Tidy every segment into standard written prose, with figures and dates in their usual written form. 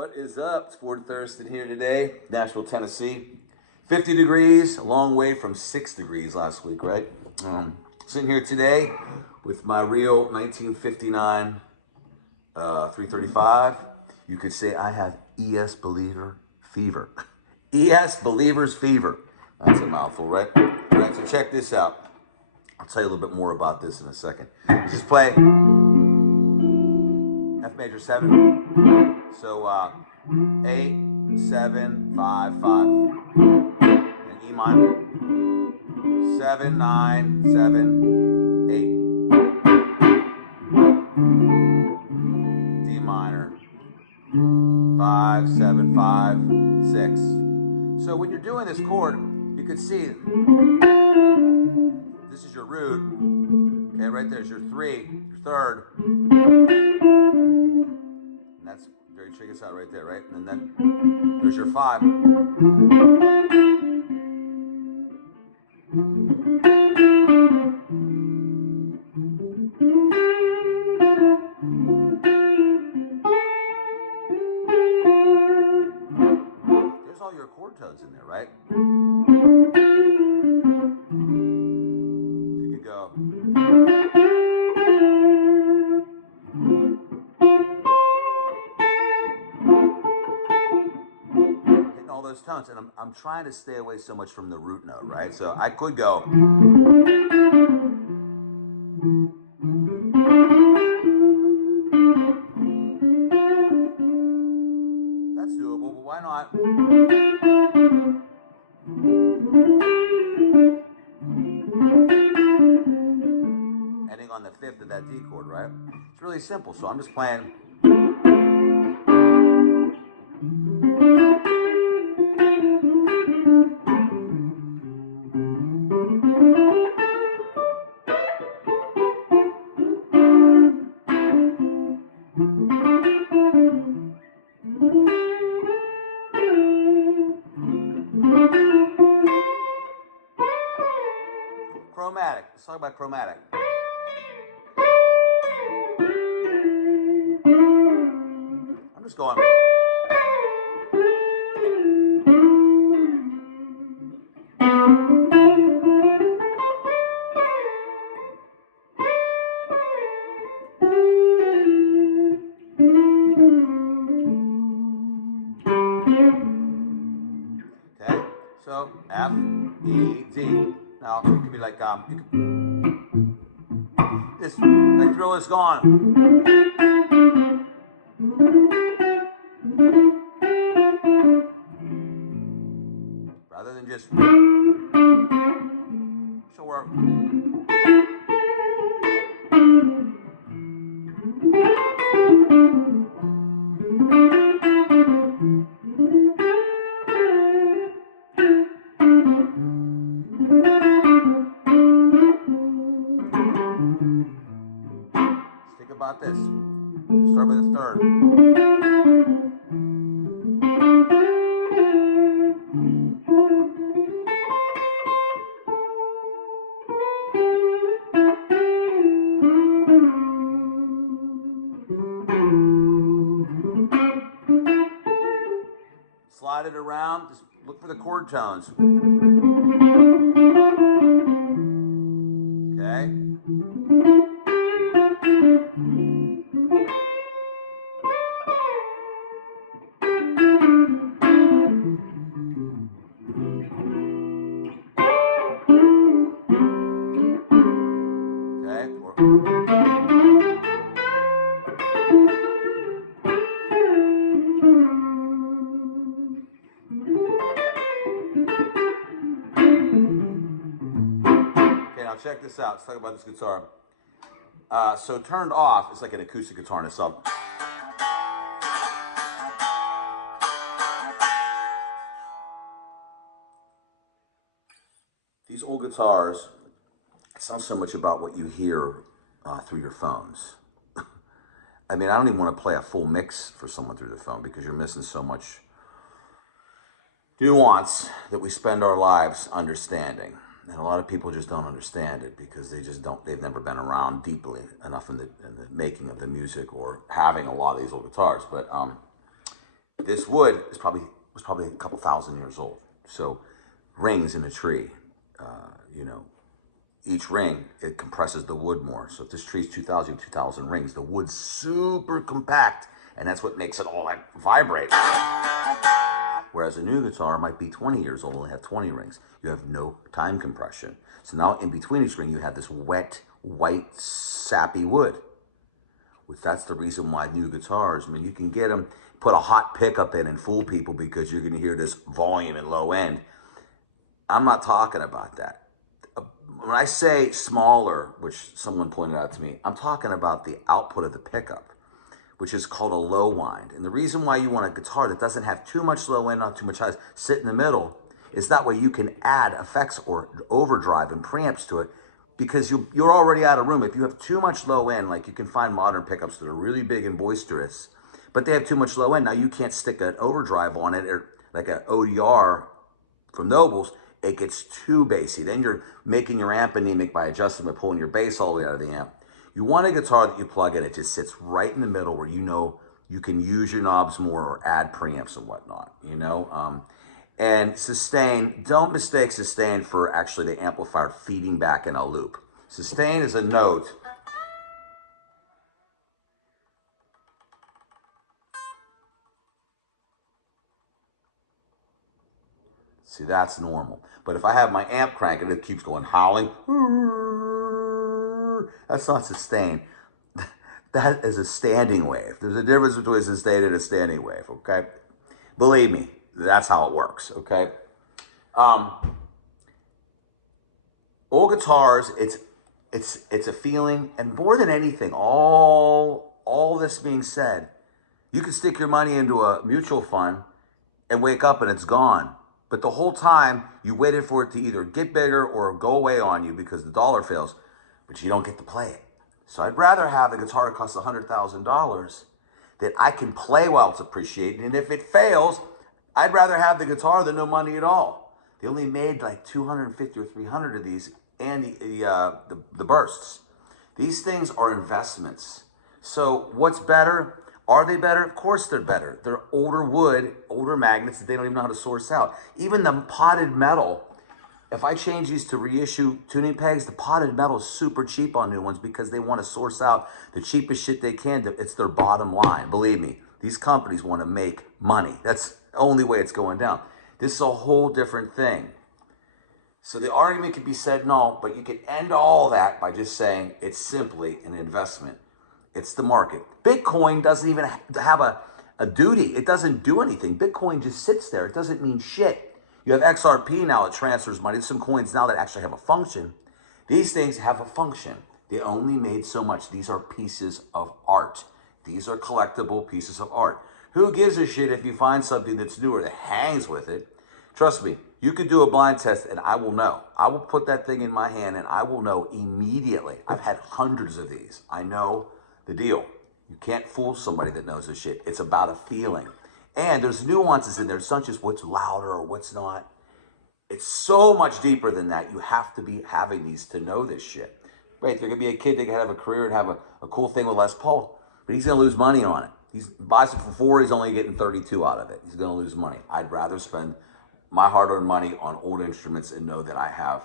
What is up? It's Ford Thurston here today, Nashville, Tennessee. 50 degrees, a long way from 6 degrees last week, right? Sitting here today with my real 1959 335. You could say I have ES Believer fever. ES Believer's fever. That's a mouthful, right? All right, so check this out. I'll tell you a little bit more about this in a second. Let's just play F major 7. So 8, 7, 5, 5. And E minor. 7, 9, 7, 8. D minor. 5, 7, 5, 6. So when you're doing this chord, you can see this is your root. Okay, right there's your 3, your third. And that's very, check this out right there, right? And then there's your 5. There's all your chord tones in there, right? You could go. Hitting all those tones, and I'm trying to stay away so much from the root note, right? So I could go. That's doable, but why not? Ending on the 5th of that D chord, right? It's really simple, so I'm just playing. Chromatic. Let's talk about chromatic. I'm just going. Okay, so F, E, D. Now, it could be like, this, like thrill is gone. Rather than just, so we're, think about this. Start with a third. Slide it around. Just look for the chord tones. Okay. Okay, now check this out. Let's talk about this guitar. So turned off, it's like an acoustic guitar in itself. These old guitars, it's not so much about what you hear through your phones. I mean, I don't even want to play a full mix for someone through the phone because you're missing so much nuance that we spend our lives understanding. And a lot of people just don't understand it because they've never been around deeply enough in the making of the music or having a lot of these old guitars. But This wood was probably a couple thousand years old. So rings in a tree, you know, each ring, it compresses the wood more. So if this tree's 2,000 rings, the wood's super compact, and that's what makes it all like vibrate. Whereas a new guitar might be 20 years old and have 20 rings. You have no time compression. So now in between each ring, you have this wet, white, sappy wood. Which that's the reason why new guitars, I mean, you can get them, put a hot pickup in and fool people because you're going to hear this volume and low end. I'm not talking about that. When I say smaller, which someone pointed out to me, I'm talking about the output of the pickup, which is called a low wind. And the reason why you want a guitar that doesn't have too much low end, not too much high, sit in the middle, is that way you can add effects or overdrive and preamps to it, because you're already out of room. If you have too much low end, like you can find modern pickups that are really big and boisterous, but they have too much low end. Now you can't stick an overdrive on it, or like an ODR from Nobles. It gets too bassy. Then you're making your amp anemic by adjusting by pulling your bass all the way out of the amp. You want a guitar that you plug in, it just sits right in the middle where you know you can use your knobs more or add preamps and whatnot, you know? And sustain, don't mistake sustain for actually the amplifier feeding back in a loop. Sustain is a note. See, that's normal. But if I have my amp cranking, it keeps going howling. That's not sustain. That is a standing wave. There's a difference between a sustain and a standing wave, okay? Believe me, that's how it works, okay? All guitars, it's a feeling, and more than anything, all this being said, you can stick your money into a mutual fund and wake up and it's gone. But the whole time, you waited for it to either get bigger or go away on you because the dollar fails, but you don't get to play it. So I'd rather have a guitar that costs $100,000 that I can play while it's appreciating. And if it fails, I'd rather have the guitar than no money at all. They only made like 250 or 300 of these, and the bursts. These things are investments. So what's better? Are they better? Of course they're better. They're older wood, older magnets that they don't even know how to source out. Even the potted metal, if I change these to reissue tuning pegs, the potted metal is super cheap on new ones because they want to source out the cheapest shit they can. It's their bottom line. Believe me, these companies want to make money. That's the only way it's going down. This is a whole different thing. So the argument could be said no, but you can end all that by just saying it's simply an investment. It's the market. Bitcoin doesn't even have a duty. It doesn't do anything. Bitcoin just sits there. It doesn't mean shit. You have XRP now, it transfers money. There's some coins now that actually have a function. These things have a function. They only made so much. These are pieces of art. These are collectible pieces of art. Who gives a shit if you find something that's newer that hangs with it? Trust me, you could do a blind test and I will know. I will put that thing in my hand and I will know immediately. I've had hundreds of these. I know the deal. You can't fool somebody that knows this shit. It's about a feeling. And there's nuances in there. It's not just what's louder or what's not. It's so much deeper than that. You have to be having these to know this shit. Right, there could be a kid that could have a career and have a cool thing with Les Paul, but he's going to lose money on it. He buys it for 4, he's only getting 32 out of it. He's going to lose money. I'd rather spend my hard-earned money on old instruments and know that I have,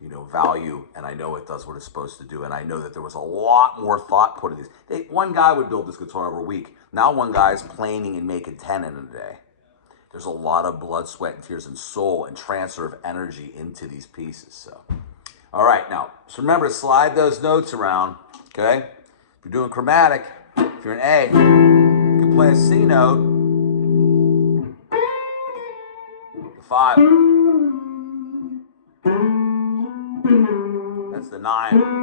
you know, value, and I know it does what it's supposed to do, and I know that there was a lot more thought put in these. One guy would build this guitar over a week. Now one guy's planing and making 10 in a day. There's a lot of blood, sweat, and tears and soul and transfer of energy into these pieces. So, all right, now, so remember to slide those notes around, okay? If you're doing chromatic, if you're an A, you can play a C note, the 5. That's the 9.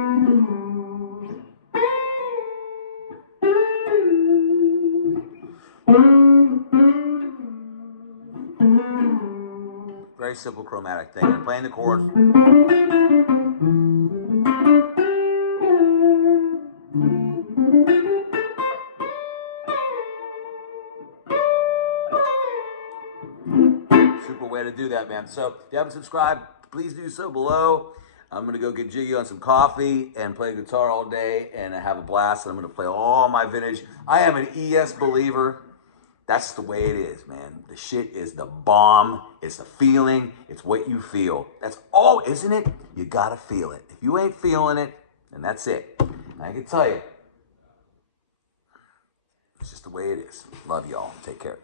Very simple chromatic thing. I'm playing the chords. Super way to do that, man. So if you haven't subscribed, please do so below. I'm going to go get jiggy on some coffee and play guitar all day and have a blast. And I'm going to play all my vintage. I am an ES believer. That's the way it is, man. The shit is the bomb. It's the feeling. It's what you feel. That's all, isn't it? You gotta feel it. If you ain't feeling it, then that's it. I can tell you, it's just the way it is. Love y'all. Take care.